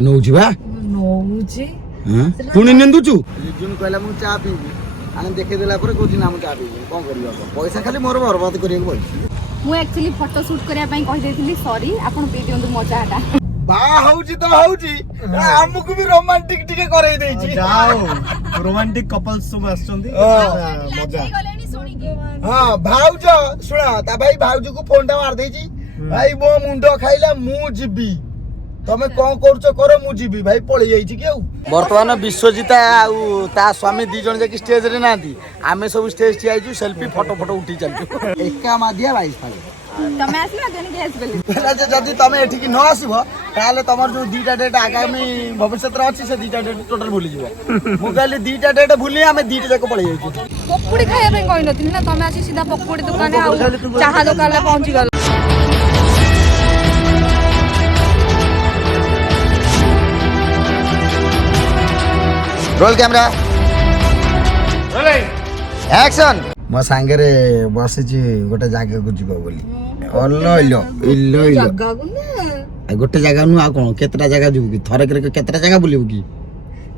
नौची बा नौची पुणी निंदुचु लिजुन कहला मु चा पीबी आने देखे देला पर कोची ना मु चा पीबी कोन करियो पैसा खाली मोर बर्बाद करियो बोल मु एक्चुअली फोटो शूट करिया पई कहि देथिली सॉरी आपण पी दियंतु मजाटा बा होउची तो होउची हमकु भी रोमांटिक टिके करई देइची जाओ रोमांटिक कपल्स सब आछंती मजा हां भाउज सुना ता भाई भाउज को फोन टा मार देइची भाई मो मुंडो खाइला मु जिबी तमे कोन करछो करो मु जिबी भाई पळि जाईची केउ वर्तमान विश्वजिता आउ ता स्वामी दी जण जे स्टेज रे नांदी आमे सब स्टेज टी आइजु सेल्फी फोटो फोटो उठी चलजु एका मादिया 22 फागे तमे आसला जने गैस बेली पहला जे जदी तमे एठी की न आसीबो ताले तमर जो दीटा डेट आगामी भविष्य रे अछि से दीटा डेट टोटल भूली जिवो मु कहली दीटा डेट भूली आमे दीटा जाको पळि जाईजु पकोड़ी खाया पई कहि नथिन ना तमे आसी सीधा पकोड़ी दुकान आ चाहा दुकान ला पहुंची गल रोल कैमरा एक्शन मो सांगे रे बसिची गोटे जागा को जीव बोली अल्लो इल्लो इल्लो इल्लो जगह को ना गोटे जागा नु आ कोन केतरा जागा जीव की थरे करे केतरा जागा बुलिबो की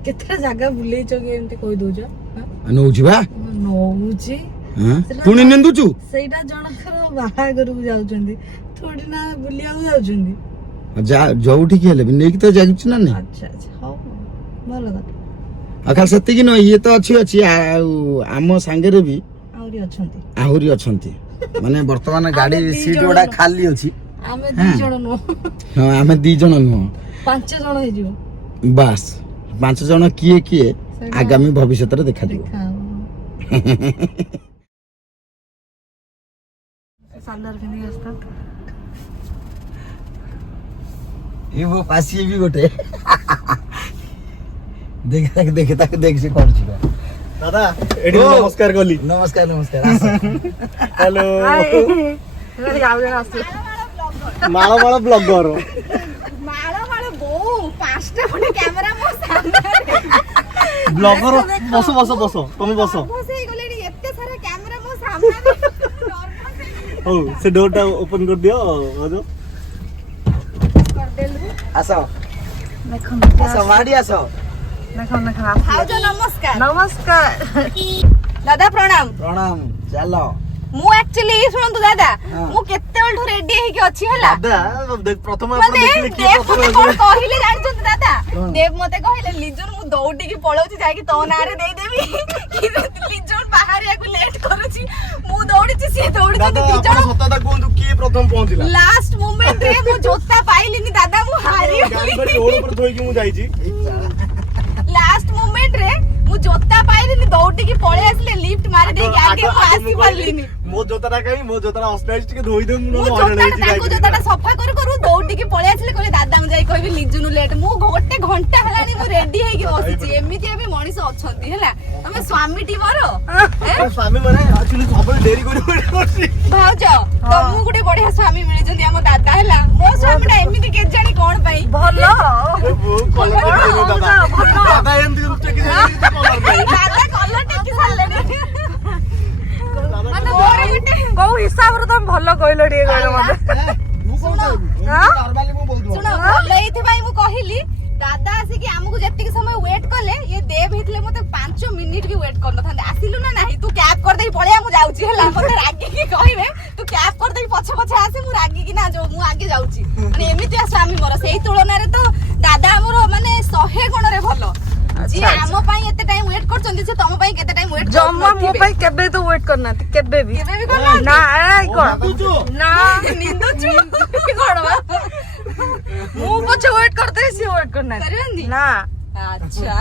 केतरा जगह बुले चगे एमते कहि दोजा नौची बा नौची पुणी निंदुचु सेटा जणकर बाहागर को जाउचंदी थोड़ी ना बुलिया को जाउचंदी जा जोठी के हेले नेकी तो जागछु ना नहीं अच्छा अच्छा हां भलो दा अखा सत्य कि न ये तो अच्छी अच्छी आम सांगे रे भी आहुरी अछंती माने वर्तमान गाड़ी सीट ओडा खाली अछि आमे दी जण नो हां आमे दी जण नो पांच जण हे जिवो बस पांच जण किए किए आगामी भविष्य रे देखा दिबो सालर फिनी असता ई वो पासी भी गोटे देख से कौन छी दादा एडी नमस्कार गली नमस्कार नमस्कार हेलो रे गाव जण आसे माळो ब्लॉगर माळो बो पांचटा फुनी कैमरा मो सामने ब्लॉगर बसो तुम बसो बसे गलेडी एत्ते सारा कैमरा मो सामने ओ से डोरटा ओपन कर दियो आजो कर देलु आसो देखो आसो माडी आसो देखो आओ नमस्कार नमस्कार दादा प्रणाम प्रणाम चलो मु एक्चुअली सुनंतु दादा मु केते ओल्ठो रेडी हे के अछि हला दादा देख प्रथम माने आपण देखले की देव प्रथम कोन कहिले जानछत दादा देव मते कहिले लिजुन मु दौडी की पळौची जाय की तो नारे देई देबी कि लिजुन बाहरिया को लेट करूची मु दौडी छी से दौडी छी दी जण सतता कोन की प्रथम पहुंचला लास्ट मोमेंट रे मु जोता पाइलिनी दादा मु हारी गाड़ी बड़ी रोड पर थोई की मु जाई छी लास्ट मोमेंट रे मु जोता पाइलिनी दौडी की पळे आसले लिफ्ट मारी दे के आगे मु आसी पड़लिनी मो जोताटा कहीं मो जोताटा अस्टाइज के धोई दे मु जोताटा सफा करू दौडी की पळे आसले कहले दादा मु जाई कहबी लिजुनु लेट मु गोटे घंटा हलानी मु रेडी हे की बसिची एमिति अबे मनीष अछंती हला तमे स्वामी टी मारो स्वामी माने एक्चुअली सबल डेरी करछि भाउज तमु गुटे बढ़िया स्वामी मिले जंदी हम दादा हला मो स्वामीटा एमिति के जानी कोन पई भलो दादा एंदी टेकी दादा कलर टेकी सारले कौ हिसाब रे तुम भलो कहलो टिके कहलो मते सुनो भलो एथि भाई मु कहिली दादा आसी कि हमकु जत्ती समय वेट करले ये देव हितले मते 5 मिनिट भी वेट करन थांदे आसिलु ना नाही तू कैप कर देई पळिया मु जाउची हला मते रागी की कहिबे तू कैप कर देई पछ पछ आसे मु रागी की ना जो मु आगे जाउची माने एमिति स्वामी मोर सेही तुलना रे तो दादा हमरो माने 100 गुण रे भलो जी हम पई एते टाइम वेट करचंदी से तम पई केते टाइम वेट जम्मा मो पई केबे तो वेट करना केबे भी करना ना ए कोन ना निंदु छु कोडवा मु पछ वेट करते सी वेट करना करबंदी ना अच्छा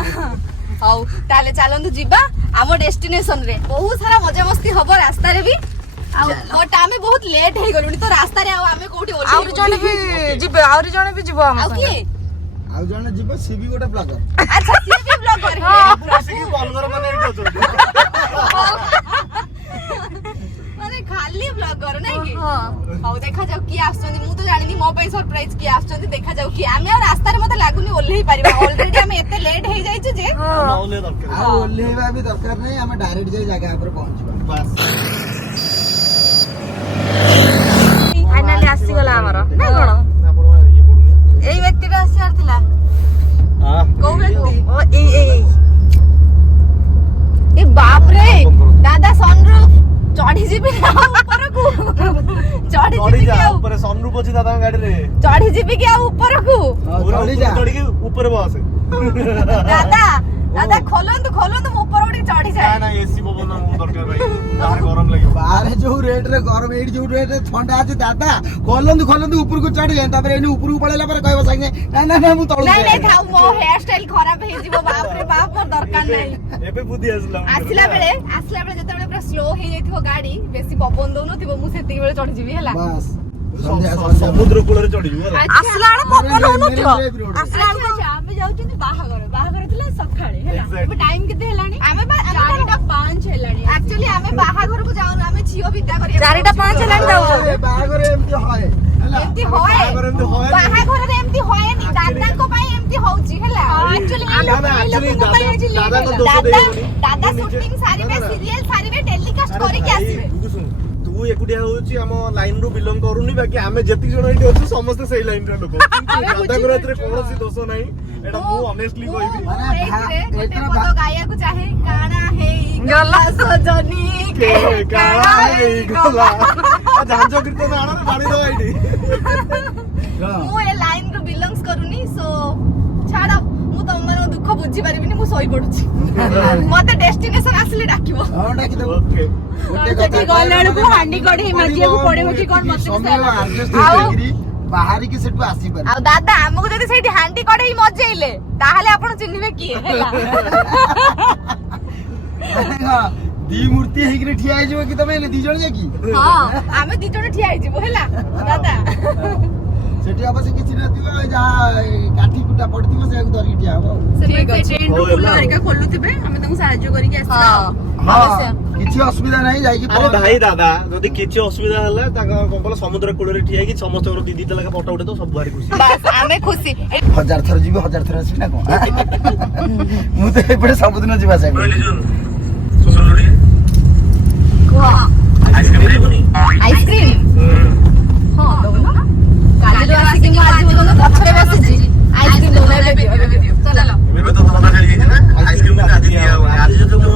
हौ ताले चलंदु जीबा हमो डेस्टिनेशन रे बहुत सारा मजा मस्ती हबो रास्ता रे भी आ बट आमे बहुत लेट हे गलुनी तो रास्ता रे आमे कोठी ओली आउरी जने भी जिबे आउरी जने भी जिबो हम संगे आउ जने जीव सी भी गोटे ब्लॉगर अच्छा सी भी ब्लॉगर है आसी बलगर माने एठी अछो माने खाली ब्लॉगर नै कि हां हौ देखा जाऊ की आछंदी मु तो जानिनी मो पई सरप्राइज की आछंदी देखा जाऊ की आमे और रास्ता रे मते लागुनी ओल्हेई परिबा ऑलरेडी आमे एते लेट हे जाई छु जे नौले दरकार आ ओल्हेबा भी दरकार नै हम डायरेक्ट जाई जगह पर पहुंचबा बस फाइनली आसी गला हमर ना कोन आपण ये पडुनी एई व्यक्ति का आसी आरतिला ग्रुप अछि दादा गाड़ी रे चढ़ी जीबी कि आ ऊपर को चढ़ी जा चढ़ी के ऊपर बस दादा दादा खोलंतु खोलंतु मु ऊपर उठी चढ़ी ना जाए ना एसी पवन मु दरकार भाई बाहर गरम लागियो बाहर जो रेट रे गरम एडी जो रेट रे ठंडा अछि दादा खोलंतु ऊपर को चढ़ी जाए तापर एनी ऊपर को पळेला पर कहबो संगे ना मु तळु नहीं नहीं थाउ मो हेयर स्टाइल खराब हे जीवो बाप रे बाप मोर दरकार नहीं एबे बुद्धि आसला बेले जतबेले पूरा स्लो हे जाइथिबो गाड़ी बेसी पवन दउनो थिबो मु सेति बेले चढ़ी जीबी हला बस समुद्र कूल रे चढ़ी जियो ଆସିଲା ବେଳେ ପବନ ହଉନଥିବ ଆସିଲା ଆମେ ଯାଉଛନ୍ତି ବାହାଘର ଥିଲା ସକାଳେ ହେଲା ଏବେ ଟାଇମ କେତେ ହେଲାଣି ଆମେ 4:05 ହେଲାଣି एक्चुअली ଆମେ ବାହାଘରକୁ ଯାଉନୁ ଆମେ ଝିଅ ବିଦା କରିବା 4:05 ହେଲାଣି ଯାଉଛୁ ବାହାଘର ଏମିତି ହଏ ଏମିତି ହଏ ବାହାଘରରେ ଏମିତି ହଏନି ଦାଦାଙ୍କ ପାଇଁ ଏମିତି ହଉଛି ହେଲା एक्चुअली ଦାଦା ଶୁଟିଂ ସାରିବେ ସିରିୟଲ ସାରିବେ ଟେଲିକାଷ୍ଟ କରିକି ଆସିବେ तू एकुटिया होची हम लाइन रो बिलोंग करूनी बाकी आमे जति जण एठी अछि समस्त सेही लाइन रे लोक दादा को रात रे कोनोसी दोष नाही एटा मु ऑनेस्टली कहबी ଗୋଟେ ପଦ ଗାଇବାକୁ ଚାहे କାଣା ହେଇ ଗଲା ସଜनी के काळा हेई गला जांजो कीर्तन आण रे बाडी दो एठी ମୁଁ ଏ ଲାଇନ ରୁ ବିଲଙ୍ଗସ୍ କରୁନି ସो ଛାଡ ମୁଁ ତମମାନଙ୍କ ଦୁଃଖ ବୁଝି ପାରିବିନି ମୁଁ ଶୋଇ ପଡୁଛି ମତେ ଡେଷ୍ଟିନେସନ ଆସିଲେ ଡାକିବ ओके ସେଠି ଗଲା ବେଳକୁ ହାଣ୍ଡି କଢେଇ ମାଜିବାକୁ ପଡିବ କି କଣ ମତେ ବାହାରି କି ସେଠୁ ଆସି ପାରେ ଆଉ ଦାଦା ଆମକୁ ଯଦି ସେଇଠି ହାଣ୍ଡି କଢେଇ ମଜେଇଲେ ତାହେଲେ ଆପଣ ଚିହ୍ନିବେ କିଏ ହେଲା ଦି ମୂର୍ତ୍ତି ହେଇକି ଠିଆ ହେଇଯିବ କି ତମେ ଦି ଜଣ ଯାଇକି ହଁ ଆମେ ଦି ଜଣ ଠିଆ ହେଇଯିବୁ ହେଲା ଦାଦା ସେଠି ଅବଶ୍ୟ କିଛି ନଥିବ ଯାହା କାଠି କୁଟା ପଡିଥିବ ସେଇଆକୁ ଧରିକି ଠିଆ ହବ ଖୋଲୁଥିବେ ଆମେ ତାଙ୍କୁ ସାହାଯ୍ୟ କରିକି ହଁ କିଛି ଅସୁବିଧା ନାହିଁ ଯାଇକି अरे भाई दादा जदि किछि असुविधा हला ताका कंपल समुद्र कूल रे ठिया कि समस्त दी दी तलका फोटो उठे तो सब भारी खुशी बस ଆମେ खुशी 1000 थर ଯିବି 1000 थर ଆସିବି ନା କଣ ମୁଁ ତ ଏପଟେ ସବୁଦିନ ଯିବା ଆସିବା କରେ सुसुलुडी आइसक्रीम ହଁ ଦଉନ କାଲିରୁ ଆସିକି ମୁଁ ଆଜି ପର୍ଯ୍ୟନ୍ତ ପଛରେ ବସିଛି ଆଇସକ୍ରିମ ଦଉନ ଏବେ ଦିଅ ଚାଲ ଏବେ ତ ଥଣ୍ଡା ଖାଲି ହେଇଛି ନା आइसक्रीम का आदि दिया हुआ आज जो ମୁଁ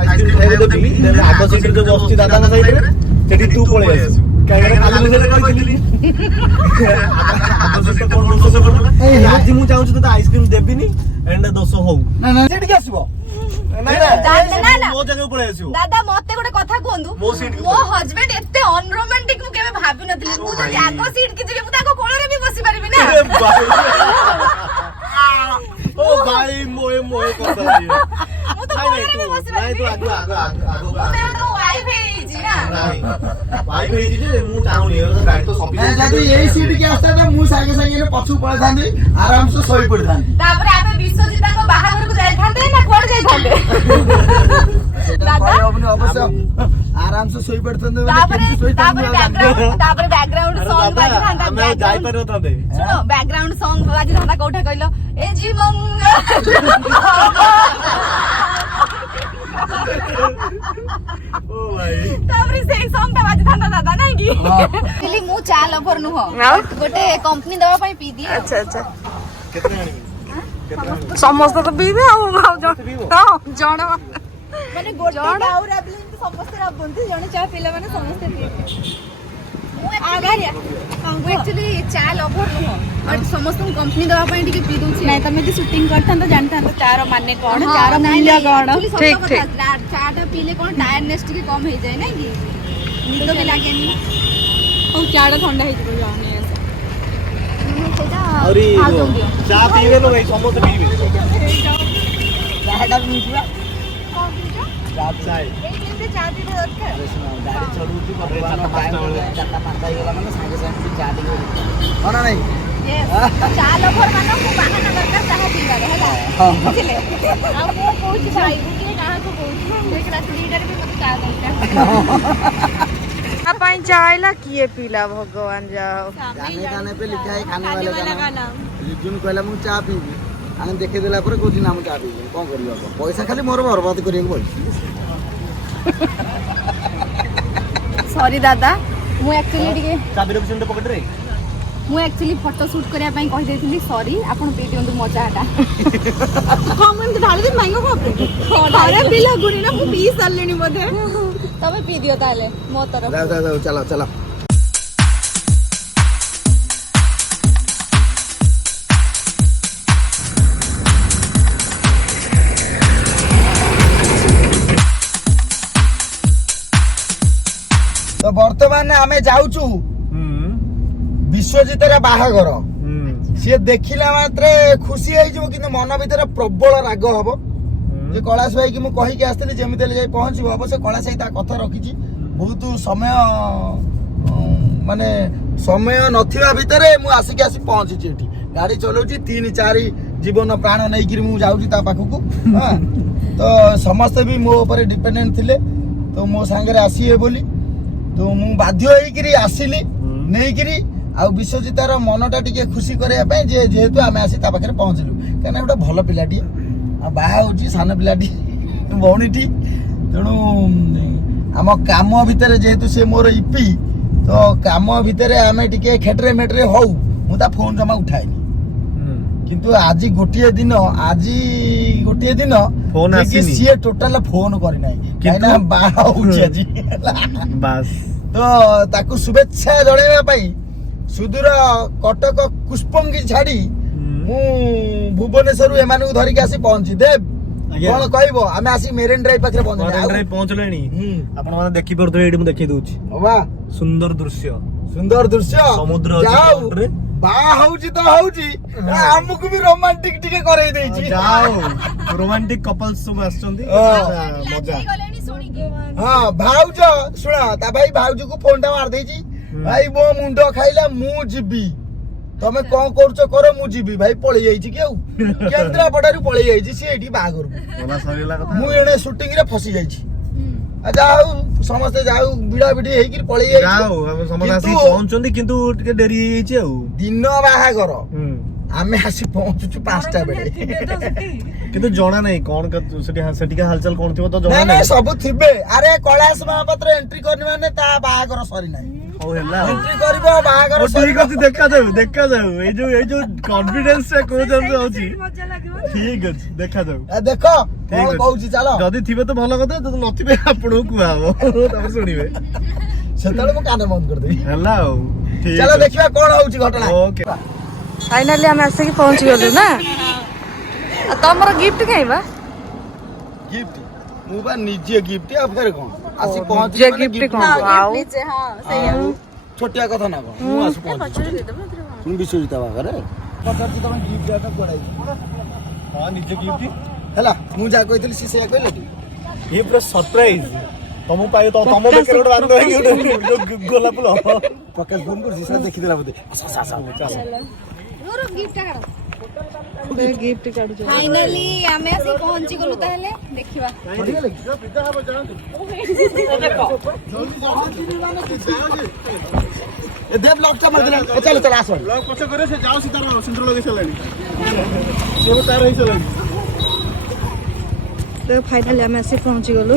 आइसक्रीम ଖାଇବାକୁ ଦେବି ଦେଲେ ଆଗ ସିଟ୍ ରେ ବସିଛି ଦାଦାଙ୍କ ସାଇଡ୍ ରେ ସେଠି ତୁ ପଳେଇ ଆସିବୁ କାହିଁକି ନା କାଲି ମୁଁ ସେଟା କହିଥିଲି ଆଗ ସିଟ୍ କୋନ ଦୋଷ କର ଆଜି ମୁଁ ଚାହୁଁଛି ତତେ ଆଇସକ୍ରୀମ ଦେବିନି ଏଣ୍ଡ ଦୋଷ ହଉ ନା ସେଠିକି ଆସିବ ମୋ ଜାଗାକୁ ପଳେଇ ଆସିବୁ ଦାଦା ମତେ ଗୋଟେ କଥା କୁହନ୍ତୁ ମୋ seat କୁ ମୋ ହଜବେଣ୍ଡ ଏତେ ଅନରୋମାଣ୍ଟିକ ମୁଁ କେବେ ଭାବି ନଥିଲି ମୁଁ ଯଦି ଆଗ ସିଟ୍ କି ଯିବି ମୁଁ ତାଙ୍କ କୋଳରେ ବି ବସି ପାରିବି ନା अरे भाई ओ भाई मोए मोए करता है ମୁଁ ତ କୋଳରେ ବି ବସି नहीं ପାରିବି तो आगो ମୁଁ ତ ଏବେ ୱାଇଫ ହେଇଛି ନା नहीं भाई भेजी जे मु चाहुनी गाड़ी तो सफिशिएंट ଯଦି ଏଇ ସିଟ୍ କି ଆସିଥାନ୍ତେ ମୁଁ ସାଙ୍ଗେ ସାଙ୍ଗେ ପଛକୁ ପଳେଇଥାନ୍ତି ଆରାମସେ ଶୋଇ ପଡିଥାନ୍ତି ତାପରେ ଆମେ ବିଶ୍ୱଜିତଙ୍କ ବାହାଘରକୁ ଯାଇଥାନ୍ତେ ନା କୁଆଡେ ଯାଇଥାନ୍ତେ ଦାଦା ଅବଶ୍ୟ ଆରାମସେ ଶୋଇ ପଡିଥାନ୍ତେ ତାପରେ ବ୍ୟାକଗ୍ରାଉଣ୍ଡ ସଙ୍ଗ ବାଜିଥାନ୍ତା ଆମେ ଯାଇ ପାରିବ ତାତେ ଶୁଣ ବ୍ୟାକଗ୍ରାଉଣ୍ଡ ସଙ୍ଗ ବାଜିଥାନ୍ତା କୋଉଠା କହିଲ ଏ ଜି ମଙ୍ଗ ओ भाई ତାପରେ ସେଇ ସଙ୍ଗ ଟା ବାଜିଥାନ୍ତା ଦାଦା ନାଇଁ କି ହେଲି ମୁଁ ଚା ଲଭର ନୁହଁ ଗୋଟେ କମ୍ପାନୀ ଦବା ପାଇଁ ପି ଦିଏ ଆଚ୍ଛା ଆଚ୍ଛା कितने आनी ସମସ୍ତେ ତ ପିଇବେ ଆଉ ଜଣ ମାନେ ଗୋଟେ ଗାଉ ରାବିଲେ ଏମିତି ସମସ୍ତେ ରାବନ୍ତି ଜଣେ ଚା ପିଲା ମାନେ ସମସ୍ତେ ପିଇବେ ମୁଁ ଆକ୍ଚୁଆଲି ଚା ଲଭର ନୁହଁ ବଟ୍ ସମସ୍ତଙ୍କୁ କମ୍ପାନୀ ଦବା ପାଇଁ ଟିକେ ପିଇ ଦଉଛି ନାଇଁ ତମେ ଯଦି ସୁଟିଂ କରିଥାନ୍ତ ଜାଣିଥାନ୍ତ ଚାର ମାନେ କଣ ଚାର ମୂଲ୍ୟ କଣ ଠିକ ଠିକ ଚା ଟା ପିଇଲେ କଣ ଟାୟାର୍ଡନେସ୍ ଟିକେ କମ ହେଇଯାଏ ନାଇଁ କି ନିଦ ବି ଲାଗେନି ହଉ ଚାଟା ଥଣ୍ଡା ହେଇଯିବ ଯାଉନି ସେଇଟା अरे चा पीवे नो भाई समस्त पीवे ଚାହାଟା ବି ମିଳିଥିଲା चाय ଏଇ ଟାଇମରେ ଚା ପିଇବା ଦରକାର ଗାଡି ଚଢୁଛି ବର୍ତ୍ତମାନ ଟାଇମ୍ 4:05 ହେଇଗଲା ମାନେ ସାଙ୍ଗେ ସାଙ୍ଗେ ଚା ଟିକେ ହଁ ନା ନାଇଁ ଚା ଲଭର ମାନଙ୍କୁ ବାହାନା ଦରକାର ଚାହା ପିଇବାର ହେଲା ବୁଝିଲେ ଆଉ ମୁଁ କହୁଛି ଭାଇ ବୁକିରେ କାହାକୁ କହୁଛି ଦେଖ ରାତି 2ଟାରେ ବି ମତେ ଚା ଦରକାର ପାଇଁ ଚାଇଲା କିଏ ପିଲା ଭଗବାନ ଯାଅ गाने गाने पे लिखा है खाने वाले का नाम रिजुन कहला मु चा पीबी आने देखे देला पर कोथि नाम चा पीबी कोन करियो पैसा खाली मोर बर्बाद करियो बोल सॉरी दादा ମୁଁ एक्चुअली ଟିକେ चाबी रखिसन पॉकेट रे ମୁଁ एक्चुअली फोटो शूट କରିବା ପାଇଁ କହି ଦେଇଥିଲି ସॉरी ଆପଣ ପିଇ ଦିଅନ୍ତୁ ମୋ ଚାହାଟା କମେଣ୍ଟ ଢାଳି ଦେ ମାଇଙ୍ଗ ବାପରେ ଥରେ ପିଲା ଗୁଣି ନା ମୁଁ ପିଇ ସାରିଲିଣି ବୋଧେ ତମେ ପିଇ ଦିଅ ତାହେଲେ ମୋ ତରଫ जाओ चलो चलो आमे जाउचु विश्वजितर बाहागर सी देखिला मात्रे खुशी हो कि मन भीतर प्रबल राग हम जे कैलाश भाई की मुझे कहीकि आसती जमी जाई पहुंचब अवश्य कैलाश भाई कथा रखी बहुत समय माने समय नथिबा भितर मु आसिक आसी पहुंची एठी गाड़ी चलाउची 3-4 जीवन प्राण नहीं मु जाउची ता पाखकू हां तो समस्त भी मो ऊपर डिपेंडेंट थिले तो मो सांगरे आसीए बोली तो मु बाध्य होइकरी आसिली नेइकरी आ विश्वजितार मनटा टिके खुशी करया पय जे जेहेतु आमे आसी ता पाखरे पहुंचलु काना गोटा भलो पिलाटी आ बाहा होची सान पिलाटी बौणीटी तेणु आम काम भितर जेहेतु से मोर इपी तो काम भितर आमे टिके खेटरे मेटरे हौ मु ता फोन जमा उठाइनी किंतु आज गोटे दिन फोन आसीनी सी टोटल फोन करि नै काइना बाहा होची आज बस तो ताकू शुभेच्छा जणेबा पई सुदूर कटक कुष्पंगी छाड़ी मु भुवनेश्वर एमानू धरिक आसी पहुंची देव कौन कहबो आमे आसी मेरिन ड्राइव पाखरे पहुंचलेनी आपण माने देखि परथो एडी मु देखि दउची वाह सुंदर दृश्य समुद्र जाऊ बा होउची तो होउची हमकु भी रोमांटिक टिके करई देची जाओ रोमांटिक कपल्स सब आछंती मजा हां भाउज सुना ता भाई भाउज को फोन टा मार देची भाई मो मुंडो खाइला मु जिबी तमे कोन करछो करो मु जिबी भाई पळी जाईची केउ केंद्रापडारू पळी जाईची से एठी बागर बोला सरीला कथा मु एणे शूटिंग रे फसी जाईची आ जाऊ समस्त जाऊ बिडा बिडी हेकी पळी जाईची जाओ हम समस्त आसी पहुंचंदी किंतु टिके डेरी हेची आ दिन बाहागर आमे आसी पहुंचुचु 5टा बेले किंतु जणा नै कोन सेटिका हालचाल कोन थिबो तो जणा नै नै सब थिबे अरे कैलाश महापात्र एंट्री करनी माने ता बाहागर सरी नै ओ हेला एंट्री करबो बाहागर ठीक अछि देखा जाऊ ए जो कॉन्फिडेंस से को जन होची ठीक अछि देखा जाऊ देखो कोन कहूची चलो जदी थिबे तो भलो कथा जदी नथिबे आपणो कुआबो तब सुनिबे सेतले मु काने बंद कर देबी हेला ठीक चलो देखिबा कोन होउची घटना ओके फाइनली हम आसे की पहुंच गलु ना तमरो गिफ्ट काई बा गिफ्ट मु बा निजे गिफ्ट आ फेर कोन आसी पहुंच जे गिफ्ट कोन वाओ नीचे हां सही छोटिया कथा ना कोन मु आसी पहुंच तुम विश्वजिता बागरे पचार तमे गिफ्ट देता पड़ाई हां निजे गिफ्ट हला मु जा कहितली सी से कहले ये पूरा सरप्राइज तमु पायो तो तमो बेकर गोड बांध होई गोला पुलो प्रकाश फोन कर सी देखि देला बोते चल मोर गिफ्ट काढ गिफ्ट काढ फाइनली आमे आसी पहुंची गलु ताहले देखिबा ए देव लॉक मार देला चल चल आसो लॉक पछ करे से जाओ सीता सेंटर लगे चलानी से तार होई चलानी तो फाइनली हम आसे पहुंची गलु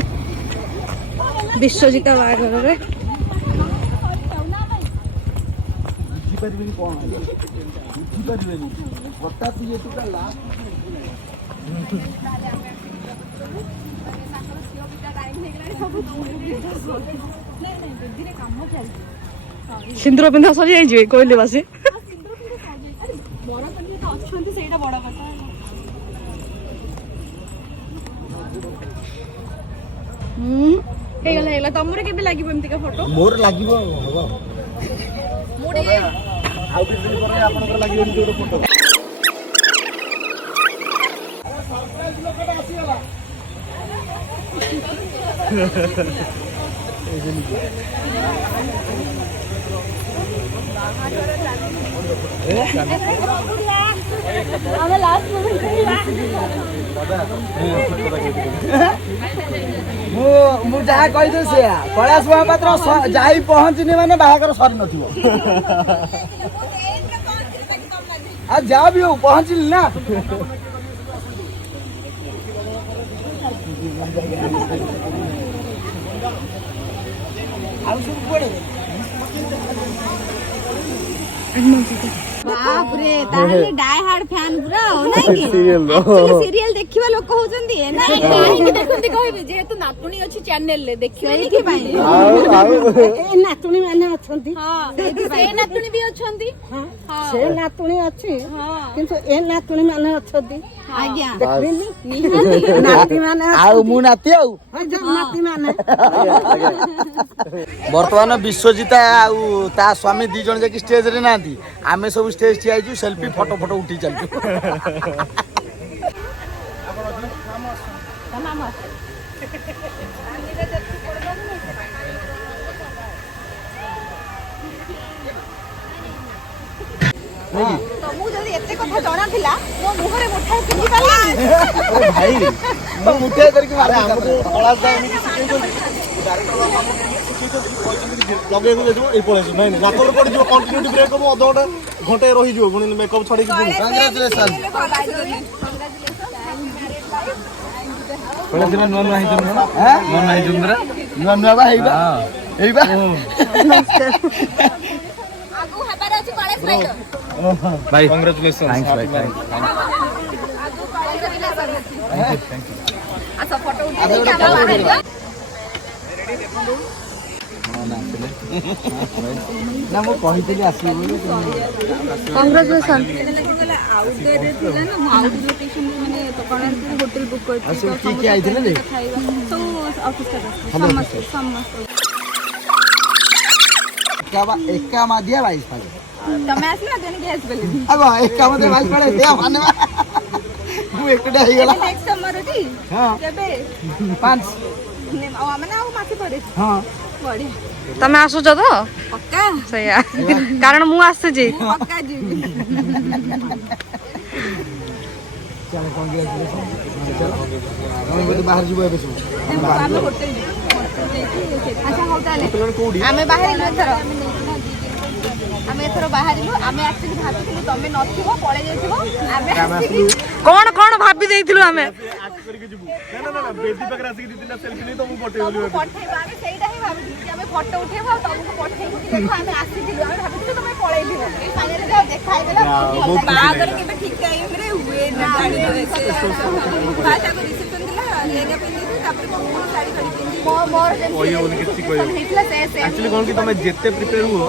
विश्वजिता बागर रे जिपरिबेनी कोन जिपरिबेनी हठात ये टुका लास्ट सिंदूर पिंधा सरी जाई कहले बासे तमरे केबे लागिबो एमती का फोटो मोर लागिबो हो मुडी आउ किछ दिन ପରେ आपनकर लागिबो नि जोडो फोटो सरप्राइज लोकटा आसीला ଆମେ ଲାଷ୍ଟ ମୋमेंट मु जहा कहि दे से कैलाश महापात्र जाई पहुंचनी माने बाहागर सरी नथिबो आ जा भी हो पहुंचली ना आउ सब पड़े बाप रे ताहले डाई हार्ड फैन पूरा हो नाही की एक्चुअली सीरियल देखिबा लोक होउचंदी ए ना କାହିଁକି ଦେଖନ୍ତି କହିବେ ଯେହେତୁ ନାତୁଣୀ ଅଛି ଚ୍ୟାନେଲ ରେ ଦେଖିବେନି କି ପାଇଁ ଏ ନାତୁଣୀ ମାନେ ଅଛନ୍ତି ହଁ ସେ ନାତୁଣୀ ବି ଅଛନ୍ତି ସେ ନାତୁଣୀ ଅଛି କିନ୍ତୁ ଏ ନାତୁଣୀ ମାନେ ଅଛନ୍ତି ଆଜ୍ଞା ଦେଖିବେନି ନାତି ମାନେ ଆଉ ମୁଁ ନାତି ଆଉ ନାତି ମାନେ ବର୍ତ୍ତମାନ ବିଶ୍ୱଜିତା ଆଉ ତା ସ୍ୱାମୀ ଦି ଜଣ ଯାଇକି ଷ୍ଟେଜ ରେ ନାହାନ୍ତି ଆମେ ସବୁ ଷ୍ଟେଜ ଠିଆ ହେଇଛୁ ସେଲ୍ଫି ଫଟୋ ଫଟୋ ଉଠେଇ ଚାଲିଛୁ ତମକୁ ଯଦି ଏତେ କଥା ଜଣା ଥିଲା ମୋ ମୁହଁରେ ମୁଠାଏ ପିନ୍ଧି ପାରିଲାନି ଭାଇ ମୁଁ ମୁଠେ କରିକି ଆରେ ଆମକୁ କଳାସ ଦା ଏମିତି ଶିଖେଇଛନ୍ତି ଡାଇରେକ୍ଟର ଆମକୁ ଶିଖେଇଛନ୍ତି କହିଛନ୍ତି ଲଗେଇକୁ ଯାଇଥିବ ଏଇ ପଳେଇଛୁ ନାଇଁ ନାକରେ ପଡ଼ିଯିବ କଣ୍ଟିନ୍ୟୁଟି ବ୍ରେକ୍ ହବ ଅଧଘଣ୍ଟା ଘଣ୍ଟେ ରହିଯିବ ପୁଣି ମେକଅପ୍ ଛାଡ଼ିକି ପୁଣି କଂଗ୍ରାଚୁଲେସନ ନୂଆ ନୂଆ ବା ହେଇବା ହେଇବା ଆଗକୁ ହେବାର ଅଛି କଲେଜ ଭାଇର ଭାଇ କଂଗ୍ରାଚୁଲେସନ ଆଗକୁ କଲେଜ ରିଲେସନ ଅଛି ଆସ ଫଟୋ ଉଠେଇକି ଆମେ ବାହାରିବା ନା ମୁଁ କହିଥିଲି ଆସିବି ବୋଲି କଂଗ୍ରାଚୁଲେସନ ଆଉଟଡୋରରେ ଥିଲା ନା ମୁଁ ଆଉଟ ଲୋକେସନ ମାନେ କୋଣାର୍କ ହୋଟେଲ ବୁକ୍ ଆଉ କରିଥିଲି ସବୁ କିଏ କିଏ ଆଇଥିଲେ ରେ? ସବୁ ଅଫିସ ସମସ୍ତେ ଏକା ମାଦିଆ 22 ପାଳେ ତମେ ଆସିଲା ଦେନ ଗ୍ୟାସ ବେଲି अब एका मध्ये 22 पाळे ते माने ମୁଁ ଏକଟା ହେଇଗଲା ନେକ୍ସଟ ସମର ଅଛି ହଁ କେବେ 5 ଆଉ ଆମେ ନା ଆଉ ମାସେ ପରେ ହଁ ବଢିଆ ତମେ ଆସୁଛ ତ ପକ୍କା ସେଇଆ କାରଣ ମୁଁ ଆସୁଛି ପକ୍କା ଯିବି ଚାଲ କଂଗ୍ରାଚୁଲେସନ ଚାଲ ଆମେ ବୋଧେ ବାହାର ଯିବୁ ଏବେ ସବୁ ଆମେ ହୋଟେଲ ଯିବୁ ଆଚ୍ଛା ହଉ ତାହେଲେ ଆମେ ବାହାରିଲୁ ଏଥର ଆମେ ଏଥର ବାହାରିଲୁ ଆମେ ଆକ୍ଚୁଆଲି ଭାବିଥିଲୁ ତମେ ନଥିବ ପଳେଇ ଯାଇଥିବ ଆମେ ଆସିକି କଣ କଣ ଭାବି ଦେଇଥିଲୁ ଆମେ ବେଦି ପାଖରେ ଆସିକି ଦି ତିନିଟା ସେଲ୍ଫି ନେଇ ତମକୁ ପଠେଇଲି ତମକୁ ପଠେଇବା ଆମେ ସେଇଟା ହିଁ ଭାବିଥିଲୁ କି ଆମେ ଫଟୋ ଉଠେଇବୁ ଆଉ ତମକୁ ପଠେଇବୁ କି ଦେଖ ଆମେ ଆସିଥିଲୁ ଆମେ ଭାବିଥିଲୁ ତମେ ପଳେଇଥିବ ଏଇ ସାଙ୍ଗରେ ଯାହା ଦେଖା ହେଇଗଲା ବାହାଘର କେବେ ଠିକ ଟାଇମରେ ହୁଏ ନା ଫାଷ୍ଟ ଆଗ ରିସେପସନ ଥିଲା ଲେହେଙ୍ଗା ପିନ୍ଧିଥିଲି ତାପରେ ଶାଢ଼ୀ ପିନ୍ଧିଥିଲି ମୋର କହିହବନି କିଛି କହିହବନି ହେଇଥିଲା ସେ ଆକ୍ଚୁଆଲି କ'ଣ କି ତମେ ଯେତେ ପ୍ରିପେୟାର ହୁଅ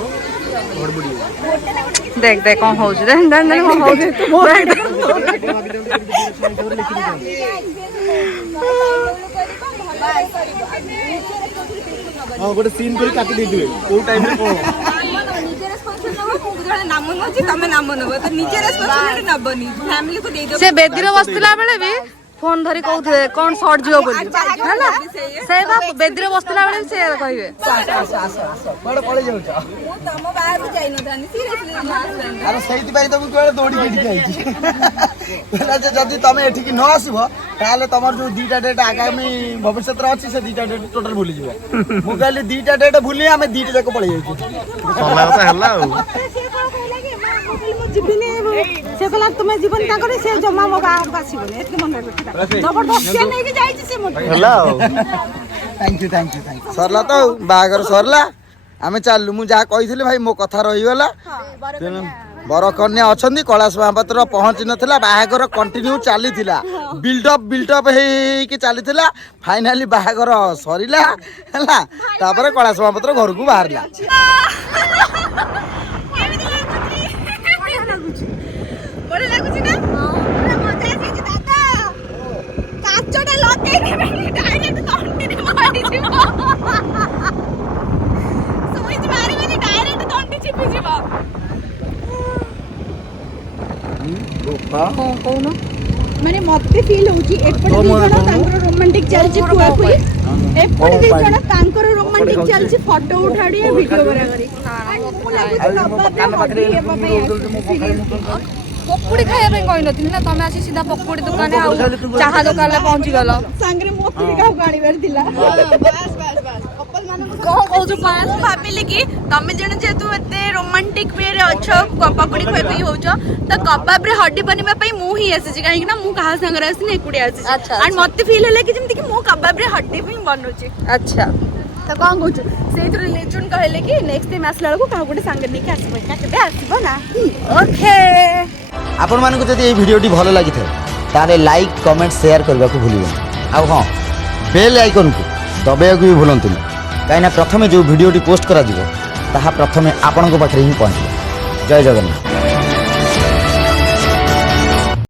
ଗଡ଼ବଡ଼ି देख देख कौन हो कौन हो ହଁ ଗୋଟେ ସିନ୍ କରି କାଟି ଦେଇଥିବେ କୋଉ ଟାଇମରେ କ'ଣ नाम नौची तमे नाम नब तो निजे रेस्पॉन्सिबिलिटी नबनी फैमिली को दे दो से बेदीर बसला बेले भी फोन धरी कहउथे कोन शॉर्ट जियो बोली हैला से बा बेदीर बसला बेले से कहबे बड़ पळे जाउछ मु तम बाहर को जाई न थानी सीरियसली अरे सहित भाई तुम केवल दौड़ी के ठीक आइछि पहला जे जदी तमे एठी की न आसीबो ताले तमर जो दीटा डेट आगामी भविष्य रे अछि से दीटा डेट टोटल भूली जीवो मु कहली दीटा डेट भूली हमें दीटा जाको पळे जाइछि ସରିଲା କଥା ହେଲା ଆଉ से कहला तुम्हें जीवन ता करे से जमा मो बाहर आसीबने एते मन रखिता जबरदस्ती नै कि जाइछि से मोटे ହେଲା ଆଉ थैंक यू सरला तो बागर सरला आमे चालू मु जा कहिथिले भाई मो कथा रहि गला बर कन्या अछंदी कैलाश महापात्र पहुंची नथिला बाहागर कंटिन्यू चलीथिला बिल्डअप हे कि चलीथिला फाइनली बाहागर सरिला हला तापर कैलाश महापात्र घर को बाहरला बड़े लागुची ना पूरा मजा आसी दादा काचटा लगे डायरेक्ट तंटी मारी जीव सुइच मारी मारी डायरेक्ट तंटी चिपी जीव कौन माने मते फील होची एपटे दी जण तांकर रोमांटिक चलची कुआ कुई एपटे दी जण तांकर रोमांटिक चलची फोटो उठाडी वीडियो बना करी पकोड़ी खाया पे कोई नथिल ना तमे आसी सीधा पकोड़ी दुकान आ चाहा दुकान ले पहुंची गलो सांगरे मोती का गाड़ी वर दिला बस कपल माने कौन कहू छ ମୁଁ ଭାବିଲି କି ତମେ ଜଣେ ଯେହେତୁ ଏତେ ରୋମାଣ୍ଟିକ ୱେ ରେ ଅଛ ପକୁଡ଼ି ଖୁଆ ପାଇଁ ହଉଛ ତ କବାବରେ ହଡି ବନେଇବା ପାଇଁ ମୁଁ ହିଁ ଆସିଛି କାହିଁକି ନା ମୁଁ କାହା ସାଙ୍ଗରେ ଆସିନି ଏକୁଟିଆ ଆସିଛି ଆଉ ମତେ ଫିଲ୍ ହେଲା କି ଯେମିତି କି ମୁଁ କବାବରେ ହଡି ହିଁ ବନଉଛି अच्छा ତ କଣ କହୁଛୁ ସେଇଥିରେ ଲେଜୁନ୍ କହିଲେ କି ନେକ୍ସଟ ଟାଇମ୍ ଆସିଲା ବେଳକୁ କାହାକୁ ଗୋଟେ ସାଙ୍ଗରେ ନେଇକି ଆସିବ ଏକା କେବେ ଆସିବ ନା ओके आपण मानको जदि ए भिडियोटी भलो लागिथे ताले लाइक कमेंट शेयर करने को भूल आउ हाँ बेल आइकन को दबाइक भी भूलु कहीं प्रथम जो भिडियोटी पोस्ट करा प्रथमे आपण पाखे ही पहुँचे। जय जगन्नाथ।